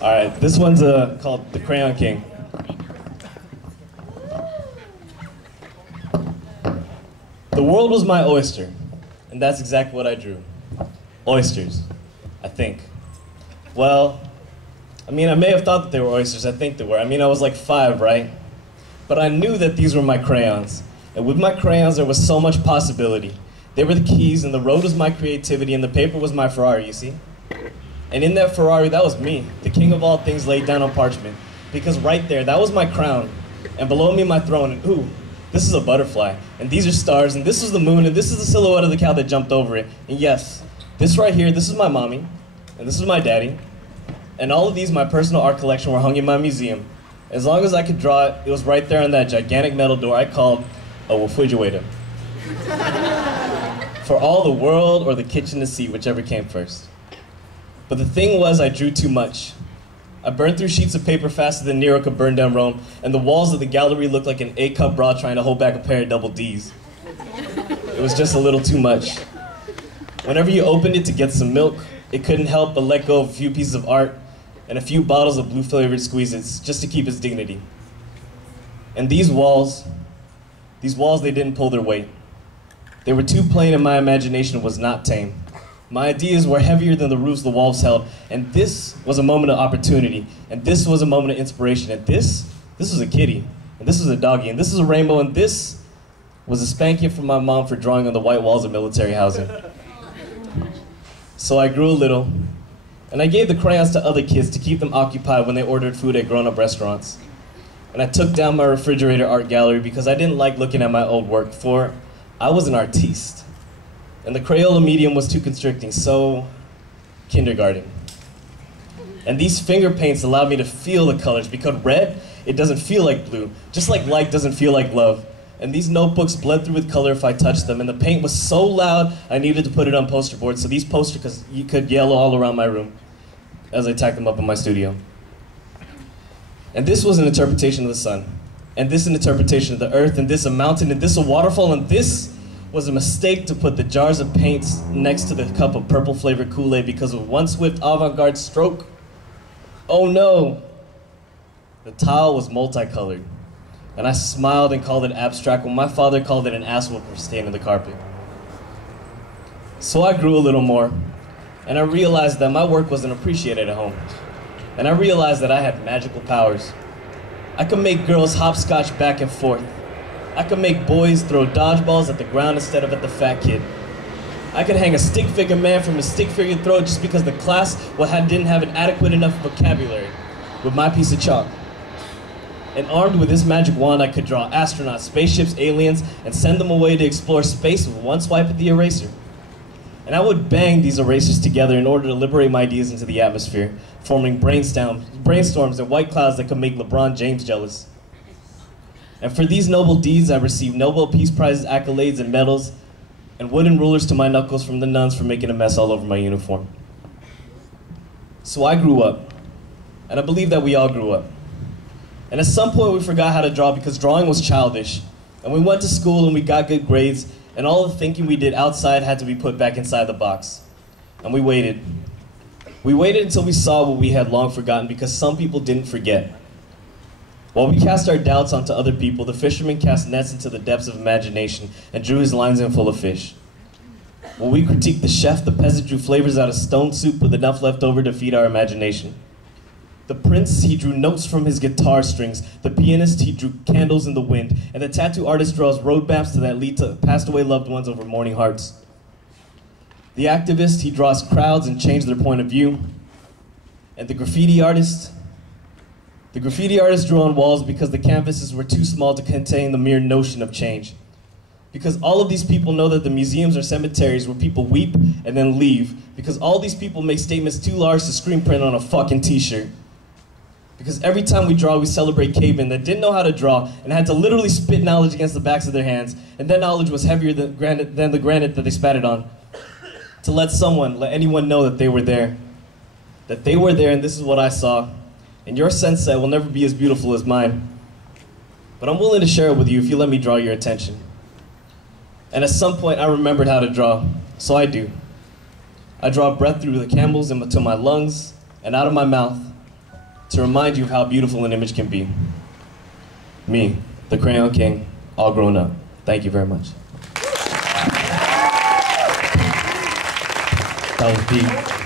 All right, this one's called The Crayon King. The world was my oyster, and that's exactly what I drew. Oysters, I think. Well, I mean, I may have thought that they were oysters. I think they were. I mean, I was like 5, right? But I knew that these were my crayons. And with my crayons, there was so much possibility. They were the keys, and the road was my creativity, and the paper was my Ferrari, you see? And in that Ferrari, that was me, the king of all things laid down on parchment. Because right there, that was my crown. And below me, my throne, and ooh, this is a butterfly. And these are stars, and this is the moon, and this is the silhouette of the cow that jumped over it. And yes, this right here, this is my mommy, and this is my daddy. And all of these, my personal art collection, were hung in my museum. As long as I could draw it, it was right there on that gigantic metal door I called a refrigerator. For all the world or the kitchen to see, whichever came first. But the thing was, I drew too much. I burned through sheets of paper faster than Nero could burn down Rome, and the walls of the gallery looked like an A-cup bra trying to hold back a pair of double Ds. It was just a little too much. Whenever you opened it to get some milk, it couldn't help but let go of a few pieces of art and a few bottles of blue-flavored squeezes just to keep its dignity. And these walls, they didn't pull their weight. They were too plain and my imagination was not tame. My ideas were heavier than the roofs the walls held, and this was a moment of opportunity, and this was a moment of inspiration, and this was a kitty, and this was a doggy, and this is a rainbow, and this was a spanking from my mom for drawing on the white walls of military housing. So I grew a little, and I gave the crayons to other kids to keep them occupied when they ordered food at grown-up restaurants. And I took down my refrigerator art gallery because I didn't like looking at my old work, for I was an artiste. And the Crayola medium was too constricting, so kindergarten. And these finger paints allowed me to feel the colors, because red, it doesn't feel like blue, just like light doesn't feel like love. And these notebooks bled through with color if I touched them, and the paint was so loud I needed to put it on poster boards, so these posters could yell all around my room as I tacked them up in my studio. And this was an interpretation of the sun, and this an interpretation of the earth, and this a mountain, and this a waterfall, and this was a mistake to put the jars of paints next to the cup of purple flavored Kool-Aid because of one swift avant-garde stroke. Oh no! The tile was multicolored. And I smiled and called it abstract when my father called it an ass whoop for staining the carpet. So I grew a little more, and I realized that my work wasn't appreciated at home. And I realized that I had magical powers. I could make girls hopscotch back and forth. I could make boys throw dodgeballs at the ground instead of at the fat kid. I could hang a stick figure man from a stick figure throw just because the class didn't have an adequate enough vocabulary with my piece of chalk. And armed with this magic wand, I could draw astronauts, spaceships, aliens, and send them away to explore space with one swipe of the eraser. And I would bang these erasers together in order to liberate my ideas into the atmosphere, forming brainstorms and white clouds that could make LeBron James jealous. And for these noble deeds, I received Nobel Peace Prizes, accolades, and medals, and wooden rulers to my knuckles from the nuns for making a mess all over my uniform. So I grew up, and I believe that we all grew up. And at some point we forgot how to draw because drawing was childish. And we went to school and we got good grades, and all the thinking we did outside had to be put back inside the box. And we waited. We waited until we saw what we had long forgotten because some people didn't forget. While we cast our doubts onto other people, the fisherman cast nets into the depths of imagination and drew his lines in full of fish. While we critiqued the chef, the peasant drew flavors out of stone soup with enough left over to feed our imagination. The prince, he drew notes from his guitar strings. The pianist, he drew candles in the wind. And the tattoo artist draws roadmaps that lead to passed away loved ones over mourning hearts. The activist, he draws crowds and changes their point of view. And the graffiti artist drew on walls because the canvases were too small to contain the mere notion of change. Because all of these people know that the museums are cemeteries where people weep and then leave. Because all these people make statements too large to screen print on a fucking t-shirt. Because every time we draw, we celebrate cavemen that didn't know how to draw and had to literally spit knowledge against the backs of their hands, and that knowledge was heavier than the granite that they spat it on. To let anyone know that they were there. That they were there, and this is what I saw. And your sunset will never be as beautiful as mine. But I'm willing to share it with you if you let me draw your attention. And at some point, I remembered how to draw, so I do. I draw breath through the camels into my lungs and out of my mouth. to remind you of how beautiful an image can be. Me, the Crayon King, all grown up. Thank you very much. That was deep.